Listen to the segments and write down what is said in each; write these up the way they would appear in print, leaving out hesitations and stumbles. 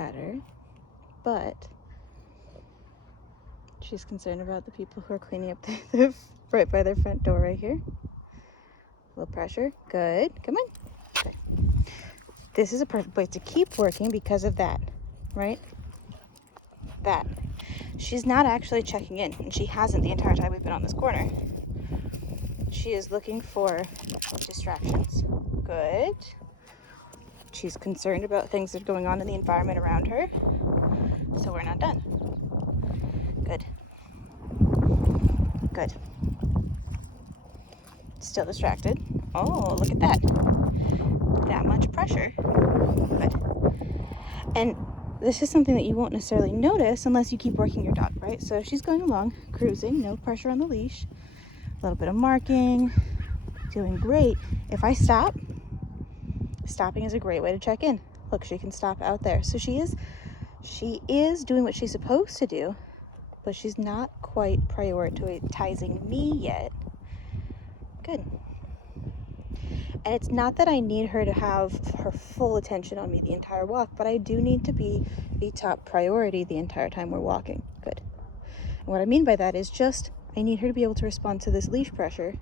better, but she's concerned about the people who are cleaning up right by their front door right here. A little pressure. Good. Come on. Good. This is a perfect place to keep working because of that, right? That. She's not actually checking in, and she hasn't the entire time we've been on this corner. She is looking for distractions. Good. She's concerned about things that are going on in the environment around her, so we're not done. Good. Good. Still distracted. Oh, look at that. That much pressure. Good. And this is something that you won't necessarily notice unless you keep working your dog, right? So she's going along, cruising, no pressure on the leash, a little bit of marking, doing great. If I stop, stopping is a great way to check in. Look, she can stop out there. So she is doing what she's supposed to do, but she's not quite prioritizing me yet. Good. And it's not that I need her to have her full attention on me the entire walk, but I do need to be the top priority the entire time we're walking. Good. And what I mean by that is just, I need her to be able to respond to this leash pressure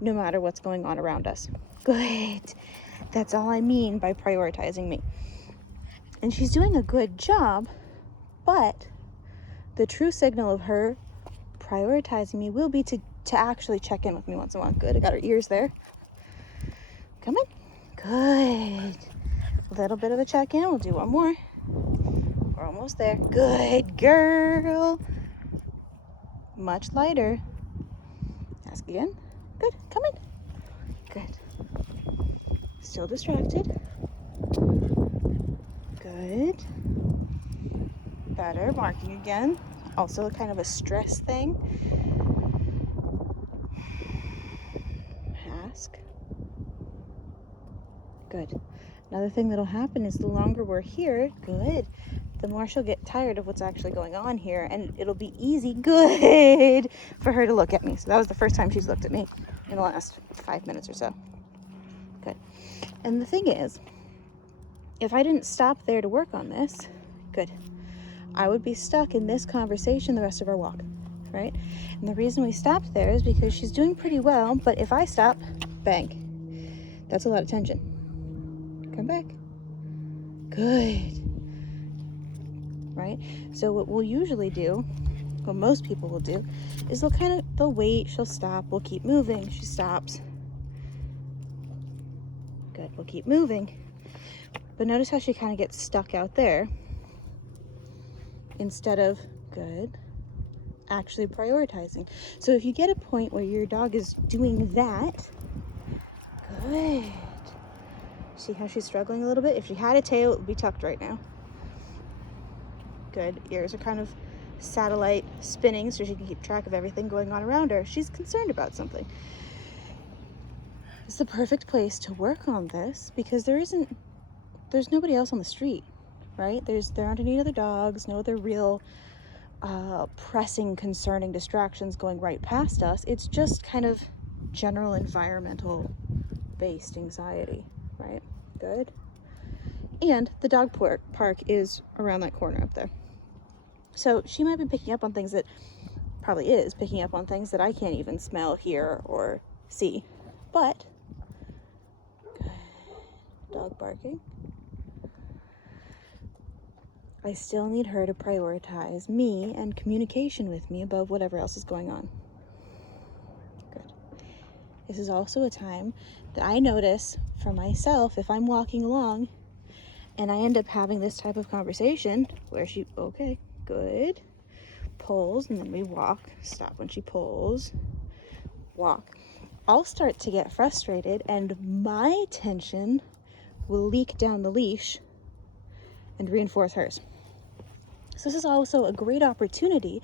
no matter what's going on around us. Good. That's all I mean by prioritizing me. And she's doing a good job, but the true signal of her prioritizing me will be to actually check in with me once in a while. Good. I got her ears there. Come on. Good. A little bit of a check-in. We'll do one more. We're almost there. Good girl. Much lighter. Ask again. Good. Come on. Good. Still distracted. Good. Better. Marking again. Also kind of a stress thing. Ask. Good. Another thing that'll happen is the longer we're here, good, the more she'll get tired of what's actually going on here, and it'll be easy, good, for her to look at me. So that was the first time she's looked at me in the last 5 minutes or so. Good. And the thing is, if I didn't stop there to work on this, good, I would be stuck in this conversation the rest of our walk, right? And the reason we stopped there is because she's doing pretty well, but if I stop, bang, that's a lot of tension. Come back. Good. Right? So what we'll usually do, what most people will do, is they'll wait, she'll stop, we'll keep moving, she stops. Good, we'll keep moving. But notice how she kind of gets stuck out there instead of, good, actually prioritizing. So if you get a point where your dog is doing that, good. See how she's struggling a little bit? If she had a tail, it would be tucked right now. Good. Ears are kind of satellite spinning so she can keep track of everything going on around her. She's concerned about something. It's the perfect place to work on this because there's nobody else on the street, right? There aren't any other dogs, no other real pressing, concerning distractions going right past us. It's just kind of general environmental based anxiety, right? Good. And the dog park is around that corner up there. So she might be picking up on things that probably is picking up on things that I can't even smell, hear, or see. But good. Dog barking. I still need her to prioritize me and communication with me above whatever else is going on. Good. This is also a time that I notice for myself if I'm walking along and I end up having this type of conversation where she, okay, good, pulls, and then we walk, stop when she pulls, walk. I'll start to get frustrated and my tension will leak down the leash and reinforce hers. So this is also a great opportunity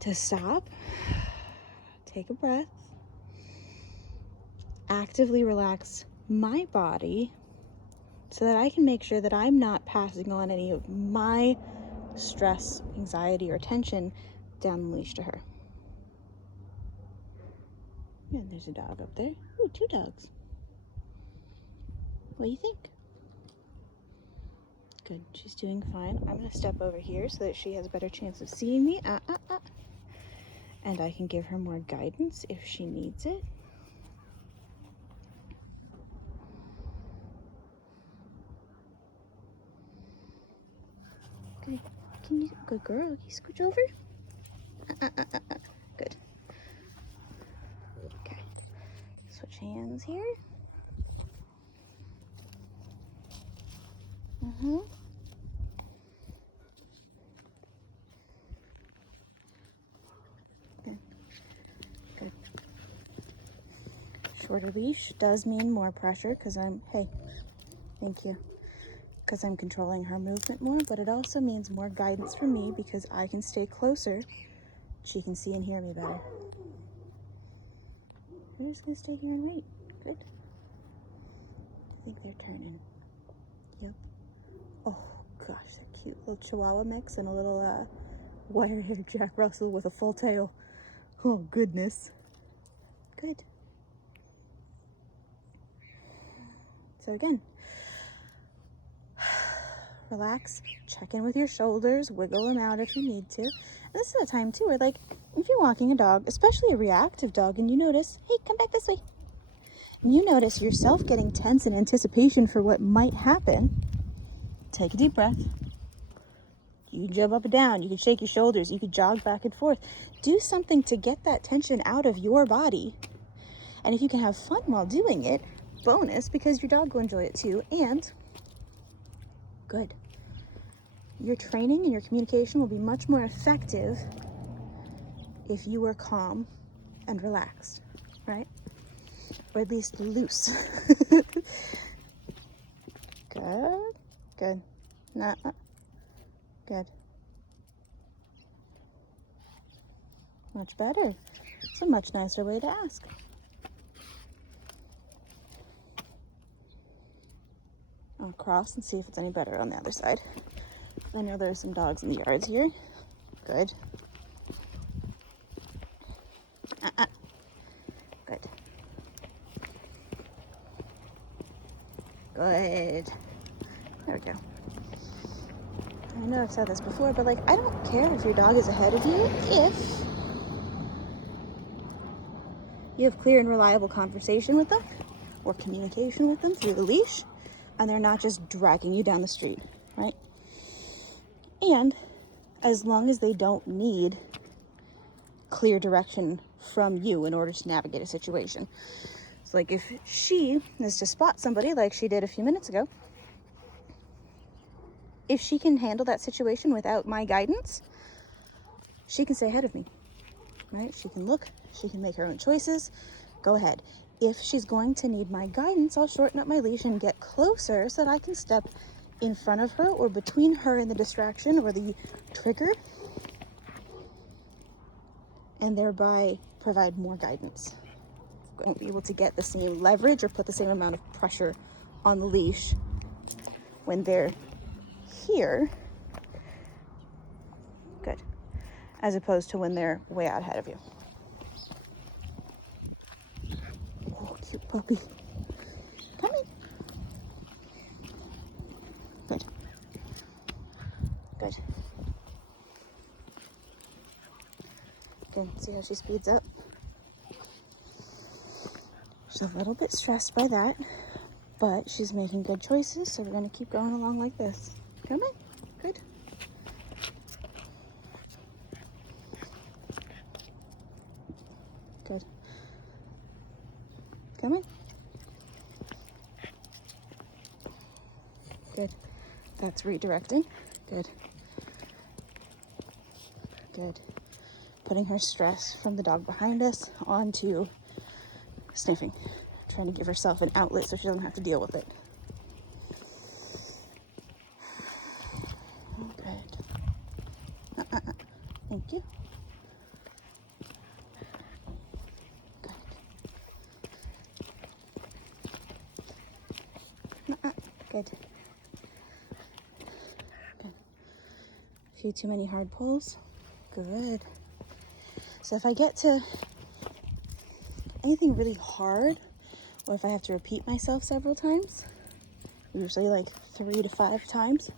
to stop, take a breath, actively relax my body so that I can make sure that I'm not passing on any of my stress, anxiety, or tension down the leash to her. And there's a dog up there. Ooh, 2 dogs. What do you think? Good, she's doing fine. I'm gonna step over here so that she has a better chance of seeing me. And I can give her more guidance if she needs it. Okay, can you, good girl, can you scooch over? Good. Okay, switch hands here. Good. Good. Shorter leash does mean more pressure because hey, thank you. Because I'm controlling her movement more, but it also means more guidance from me because I can stay closer. She can see and hear me better. We're just gonna stay here and wait. Good. I think they're turning. Yep. Oh gosh, they're cute. Little Chihuahua mix and a little wire-haired Jack Russell with a full tail. Oh goodness. Good. So again, relax, check in with your shoulders, wiggle them out if you need to. And this is a time too where, like, if you're walking a dog, especially a reactive dog, and you notice, hey, come back this way, and you notice yourself getting tense in anticipation for what might happen, take a deep breath. You can jump up and down, you can shake your shoulders, you can jog back and forth. Do something to get that tension out of your body. And if you can have fun while doing it, bonus, because your dog will enjoy it too. And good. Your training and your communication will be much more effective if you were calm and relaxed, right? Or at least loose. Good. Good. Good. Much better. It's a much nicer way to ask. I'll cross and see if it's any better on the other side. I know there's some dogs in the yards here. Good. Good. Good. There we go. I know I've said this before, but like, I don't care if your dog is ahead of you if you have clear and reliable conversation with them or communication with them through the leash, and they're not just dragging you down the street, right? And as long as they don't need clear direction from you in order to navigate a situation. So like if she is to spot somebody like she did a few minutes ago, if she can handle that situation without my guidance, she can stay ahead of me, right? She can look, she can make her own choices, go ahead. If she's going to need my guidance, I'll shorten up my leash and get closer so that I can step in front of her or between her and the distraction or the trigger, and thereby provide more guidance. I won't be able to get the same leverage or put the same amount of pressure on the leash when they're here, good, as opposed to when they're way out ahead of you. Oh, cute puppy. Come in. Good. Good. Good. See how she speeds up? She's a little bit stressed by that, but she's making good choices, so we're going to keep going along like this. Come in. Good. Good. Come in. Good. That's redirecting. Good. Good. Putting her stress from the dog behind us onto sniffing. Trying to give herself an outlet so she doesn't have to deal with it. Good. Thank you. Good. Good. Good. A few too many hard pulls. Good. So if I get to anything really hard, or if I have to repeat myself several times, usually like 3 to 5 times,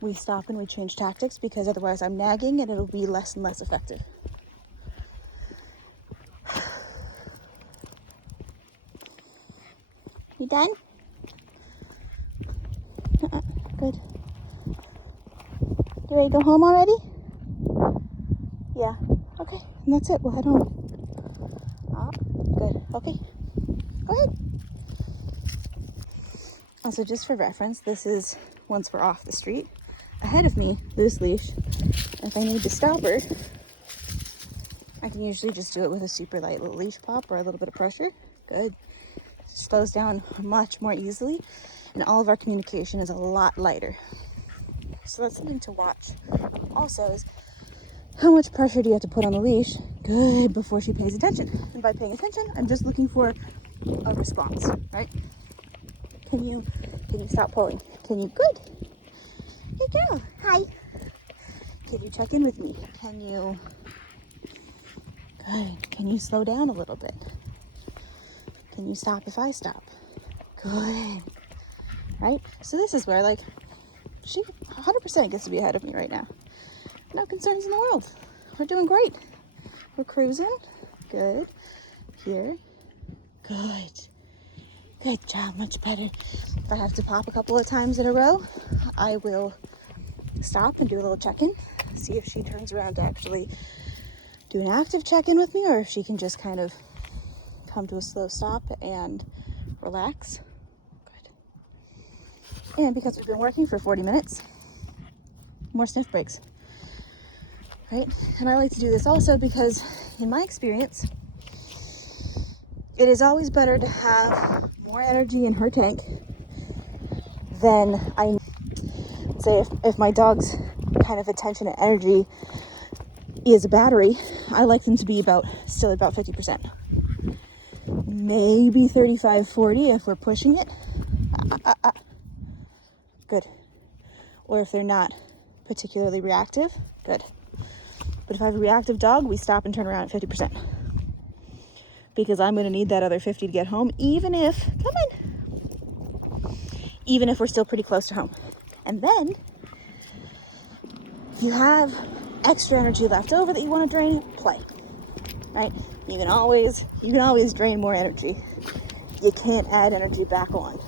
we stop and we change tactics, because otherwise I'm nagging and it'll be less and less effective. You done? Good. You ready to go home already? Yeah. Okay. And that's it. We'll head home. Good. Okay. Go ahead. Also, just for reference, this is once we're off the street. Ahead of me, loose leash. If I need to stop her, I can usually just do it with a super light little leash pop or a little bit of pressure. Good. Slows down much more easily, and all of our communication is a lot lighter. So that's something to watch. Also, is how much pressure do you have to put on the leash? Good, before she pays attention. And by paying attention, I'm just looking for a response, right? Can you stop pulling? Can you? Good. Good girl. Hi. Can you check in with me? Can you? Good. Can you slow down a little bit? Can you stop if I stop? Good. Right? So this is where, like, she 100% gets to be ahead of me right now. No concerns in the world. We're doing great. We're cruising. Good. Here. Good. Good job. Much better. If I have to pop a couple of times in a row, I will stop and do a little check-in. See if she turns around to actually do an active check-in with me, or if she can just kind of come to a slow stop and relax. Good. And because we've been working for 40 minutes, more sniff breaks. Right? And I like to do this also because, in my experience, it is always better to have more energy in her tank than I say if my dog's kind of attention and energy is a battery. I like them to be still about 50%. Maybe 35, 40 if we're pushing it. Good. Or if they're not particularly reactive. Good. But if I have a reactive dog, we stop and turn around at 50%. Because I'm going to need that other 50 to get home, even if we're still pretty close to home. And then you have extra energy left over that you want to drain, play. Right? You can always drain more energy. You can't add energy back on.